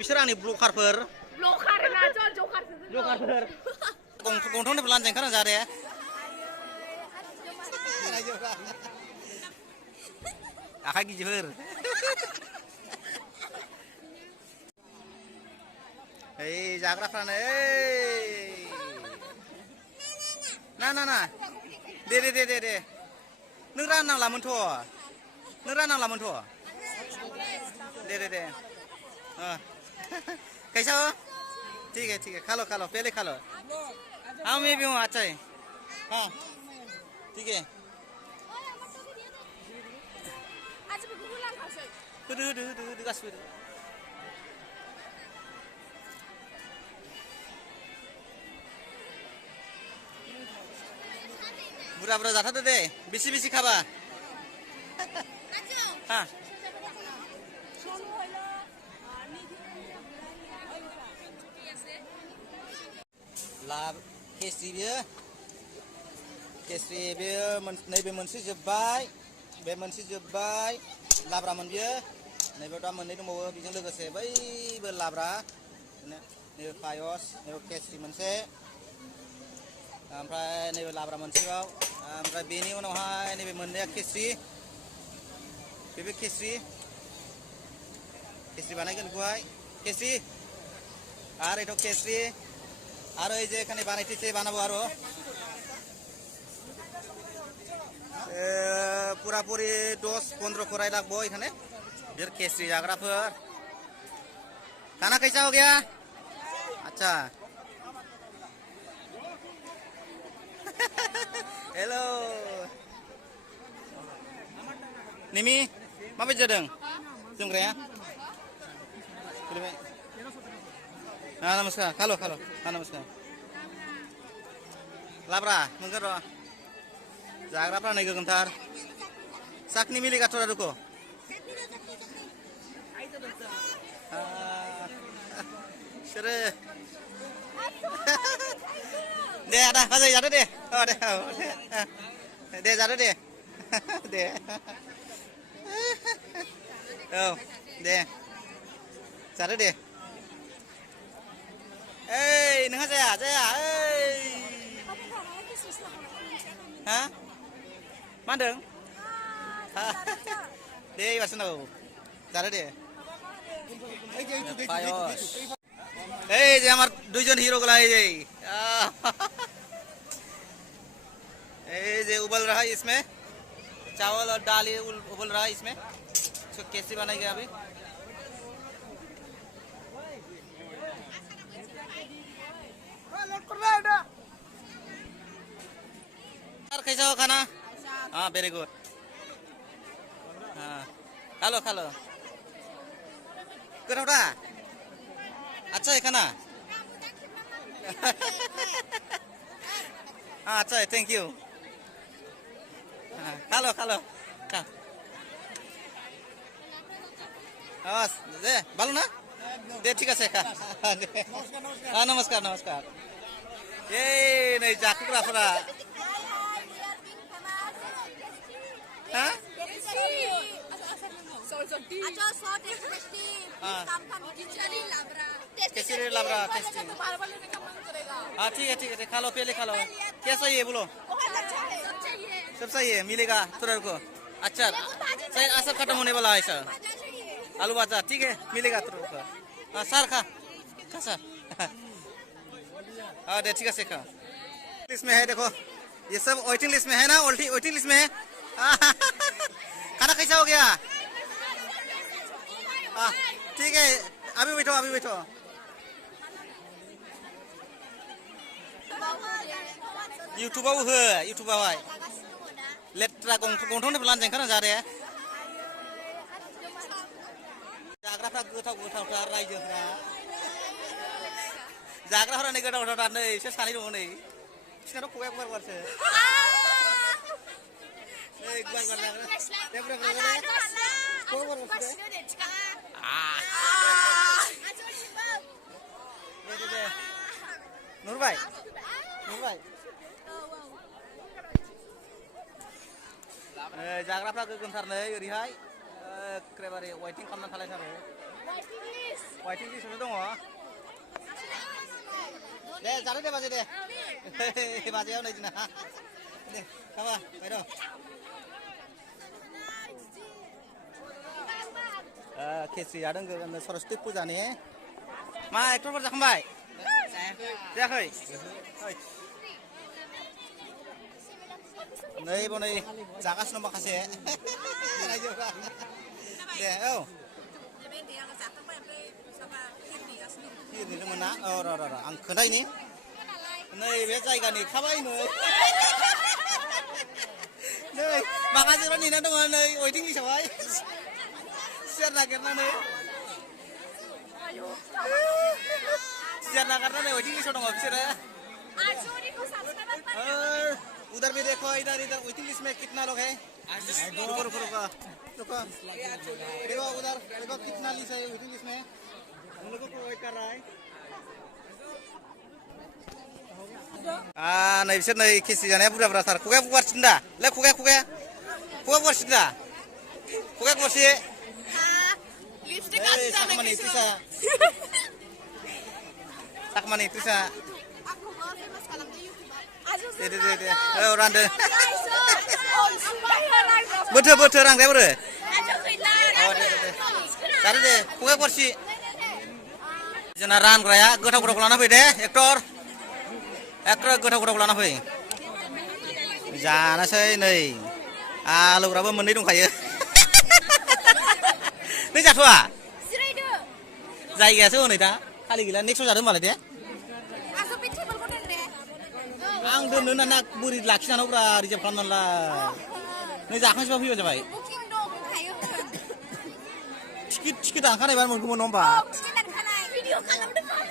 बिसोर आंनि ब्लकारफोर जकारफोर गंथामनि प्लान जेंखार जादे आखाइ गिजिफोर ओइ जाग्राफ्रानो ना ना ना दे दे दे दे दे नों राननांलामोनथ' दे दे दे कैसा हो ठीक है खा लो पहले खा लो हाँ मैं भी हूँ अच्छा है हाँ ठीक है होदो गासिबो बुरा जाथारदो दे बिसि खाबा हाँ लाब केसरि बेयो नैबे मोनसे जोब्बाय बे मोनसे जोब्बाय लाब्रामोन बियो नैबे दा मोननै दंबावो बेजों लोगोसे बैबो लाब्रा नैबे पायस नैबे केसरि मोनसे ओमफ्राय नैबे लाब्रा मोनसेबाव ओमफ्राय बेनि उनावहाय नैबे मोननैया केसरि बेबो केसरि बानायगोन बेखौहाय केसरि आरो एथ' केसरि आरो এই যে এখানে বানাইতেছে বানাবো আরো পুরাপুরি 10-15 খরাই লাগবো এখানে बिर केसरि जाग्राफोर खाना कैसा हो गया अच्छा हेलो निमि माबायदि जादों जोमग्राया नमस्कार खालो नमस्कार लाब्रा मोनगोन र' जाग्राफ्रा नै गोगोमथार साखनि मिलिगाथ'रा रुको बिसोरो दे आदा बाजै जादो दे दे जादो दे दे औ दे जादो दे ओइ नोंहा जाया ओइ हा मा होनदों दे एबारसो नांगौ जादो दे এই যে আমার দুইজন হিরো গুলা এই যে उबल रहा है इसमें चावल और दाल ये उबल रहा है इसमें इसको कैसे बनाएंगे अभी कैसा हो खाना हाँ वेरी गुड हाँ खा लो गोथावदा अच्छा है खाना हाँ अच्छा है थैंक यू खा लो दे ভালো না दे ঠিক আছে খা নমস্কার এই नै जाखुग्राफोरा হ্যাঁ केसरी लाब्रा टेस्टी हाँ ठीक है खा लो पहले खा लो कैसा ये बोलो सब सही है मिलेगा तुरंत को अच्छा सही असर खत्म होने वाला है सर आलू भाजा ठीक है मिलेगा तुरंत को हाँ सर खा सर हाँ दे ठीक है खा लिस्ट में है देखो ये सब वेटिंग लिस्ट में है ना वेटिंग लिस्ट में है खाना कैसा हो गया ठीक है अभी बैठो यूट्यूबाव हो यूट्यूबावहाय लेट्रा गंथामनि प्लान जेंखार जादे जाग्राफ्रा गोथावथार रायजोफ्रा जाग्राफ्रा नै गोथावथार नै बिसोर सानै दङ नै बिसोरनाथ' खबाया गुवारसो नै गुवार नुहुरबाय जाग्राफ्रा गोगोमथार नै ओरैहाय एखेबारे वेटिं खालामनानै थालायथारो Waiting list sudah dong oh. Deh, cari deh baca deh. Baca yang ini nah. Deh, apa? Ayo. Kesi ada nggak Saraswati puja nih? Ma, ekor berjakambai? Jakai. Nih, bo nih, jakas nomor kasih. Ayo. Deh, oh. Ini mana? Oh, ang kenai ini. Nih, biasa ikan nih, kabai nih. Nih, makasih lo nih nanti nih, waiting di sawai. Siar nakarna nih. Siar nakarna nih, waiting di sana nggak bisa ya. उधर भी देखो इधर इधर waiting list में कितना लोग है रुको रुको रुको रुको देखो उधर देखो कितना लिस्ट है वेटिंग लिस्ट में हम लोगों को वेट कर रहा है नहीं बिसोर नै केसि जानाया बुरजा बुरजा थार खुगाया गुवारसिन दा ले खुगाया गुवारसिन दा खुगाया गुवारसि लिपस्टिक आसि जानाय sakmani tisa deh. Oh, rande. Betul orang deh, bro. Oh, deh. Cari deh, kue porsi. Jangan ran kerja, gotong kulana deh, ekor gotong kulana Jangan saya nih. Lu berapa menit dong kayak? Ini jatuh ah? Zai nih dah. Kali gila, next jatuh malah deh. Ang doon anak burit laki sana ura rijab kanan lah. Nih jakhan sebab hiu jabai. Cikit angkat ibar mau kumon nomba. Video kalam depan.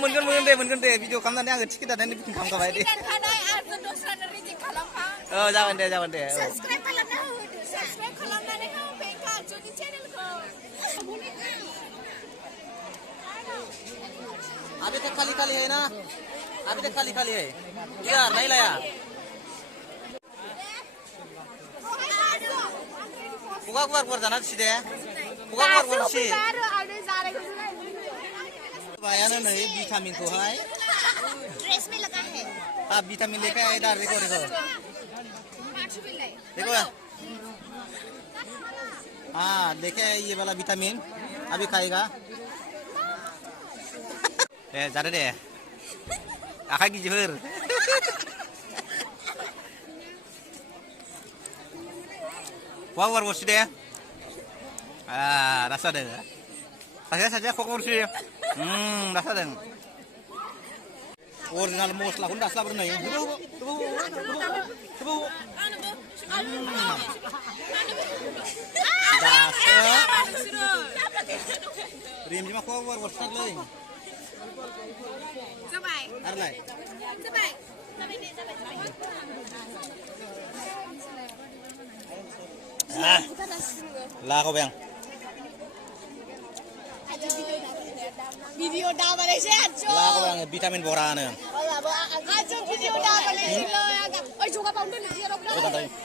Mungkin deh video kanan yang cikit ada nih bikin kamu kabai deh. Oh jangan deh. Subscribe kalam dah. Subscribe kalam dah nih kamu bengkak jadi channel ko. अभी तक खाली है ना अभी तक खाली है यार नहीं लाया कुकर जाना सीधे कुकर सी बायाना नहीं विटामिन को है ड्रेस में लगा है हाँ विटामिन लेके आए इधर देखो हाँ देखे ये वाला विटामिन अभी खाएगा Cari deh. Akak gijur. War bos deh. Rasa deh. Saya saja kok kursi. Rasa deh. Original mos lah, hundas lah bernai. Coba. Rim cuma kok war bos lagi. Sampai. Arlai. Sampai. Lah kau bang. Video dah balik saya. Lah kau bang vitamin borana. Aja video dah balik. Oi juga bang tu ni dia rok dah.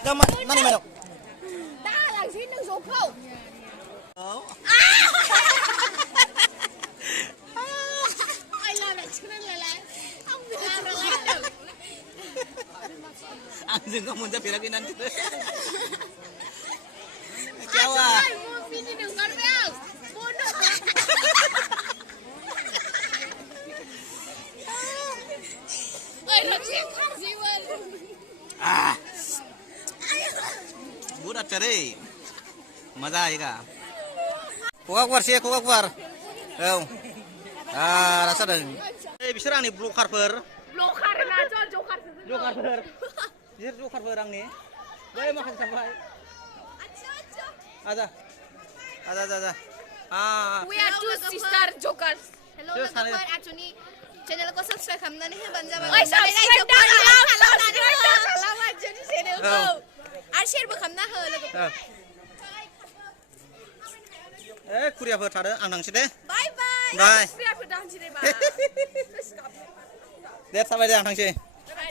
Kamu mana mana? Dah lah sini sok kau. Oh. Anjing kamu muncul pirakin nanti. Jawa. Ini dengar bel. Bodoh. Oi, raksia jiwan. Buat cari. Masa aja. Kuat sih, kuat. Oh. Rasa deh. Bisa nih blokar per. Blokar aja, jokar per. Jadi jokar per orang nih. Boleh makan sampai. Ada. We are two sister jokers. Hello, Just teman-teman. Actually, channel ko subscribe kamna nih banza banza. Oi, subscribe dah kalau aja di channel ko. Ar share bo kamna ho logo. Kuria per ada andang sih deh. Bye bye. Bye. Kuria per dang sih deh ba. Lihat sampai dia andang sih. Bye.